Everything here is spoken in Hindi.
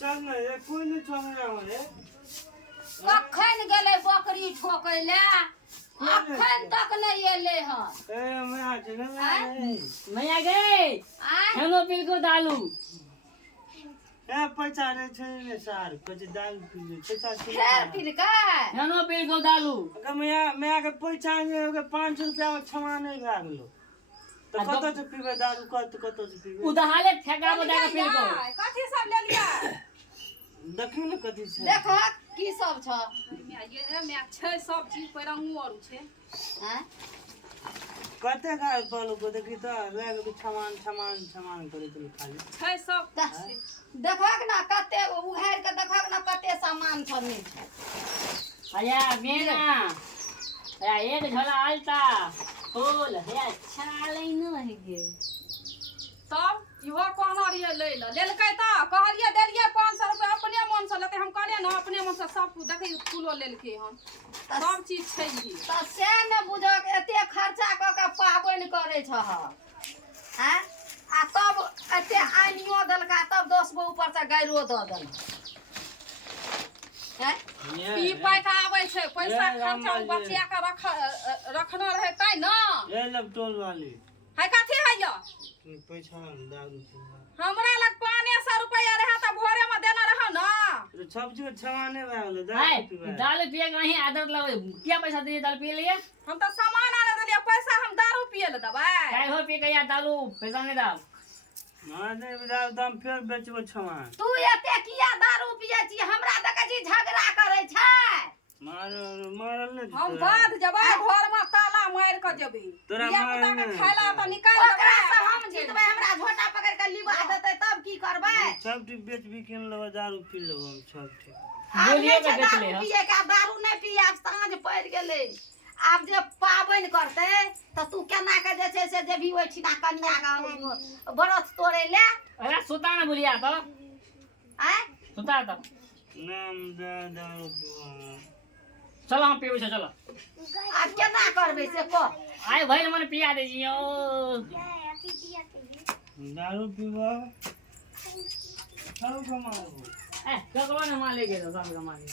चल ना ये कोई नहीं छोड़ना है कखन गेले बकरी ठोकैले अखन तक नहीं एले ह ए मैं आज ना मैं आ गए हेलो बिल्कुल दालू ए पैसा रे छे सार कुछ दाल पी पैसा छे फेर पिलका हेलो बिल्कुल दालू अगर मैं आके पैसा में 500 रुपया में क्षमा नहीं भाग लो तो कत से पीबे दारू कत से पीबे उधारे ठेका बता के फिर को कथि सब ले लिया देखियो ना कथि से देखो की सब छ ये में छै सब चीज परंगू और छै हैं कते का बोलो को देखि तो लाग के सामान करे तो खाली छै सब देखक ना कते उघार के देखक ना कते सामान सब में छै अया मेना अया एक झोला आलता फूल अया छालै न है गे तब इहो कहना रिए ले लेलकै त कहलिए देलिए 500 रुपया अपने मन से लेते हम कहलिए ना अपने मन से सब कुछ देखै फूलो लेलकै हम सब चीज छै ही त से ने बुझक एते खर्चा क के पाबन करे छ हैं आ तब एते आनियो देलका तब 10 गो ऊपर से गायरो द देल हैं पी पाइ के आबै छै पैसा खर्चा बचिया के रखना रहे तै न ये लैपटॉप वाली है कथि है यो पैसा दारू हमरा लग 500 रुपया रहे त भोरे में देना रह न तो सब चीज क्षमा नहीं भाग लो हाय दारू पीबे दाल पिए कहीं आदत लगे क्या पैसा दिए दाल पिए लिए हम तो सामान आने देलिए पैसा हम दारू पिए ले देबै काय हो पी के या दालू पैसा नहीं दाल मां दे दारू दाम फिर बेचबो क्षमा तू एते किया दारू पिए छी हमरा देखे छी झगड़ा करे छै मारल नहीं हम बाध जबै घर में ताला मार के जेबै तोरा मार के खाइला त निकाल ओकरा से हम जीतबै हमरा झोटा पकड़ के लिबा देतै तब की करबै सब ठीक बेच भी किन लो दारू पी लो हम सब ठीक बोलिए के बेच ले हम पिए का दारू नहीं पिए आब साँझ पड़ गेलै आब जे पाबन करते त तू केना के जे छै से जे भी ओइ छिना कन्या का बरत तोड़े ले अरे सुता ना बोलिया तो हैं सुता तो नाम दारू पीबो चलो हम पीबे चलो आब केना करबै से कह आय भाई मन पिया दे जियो दारू पीबो सब कमाओ ए ककरो ने मार ले गेलो सब कमा ले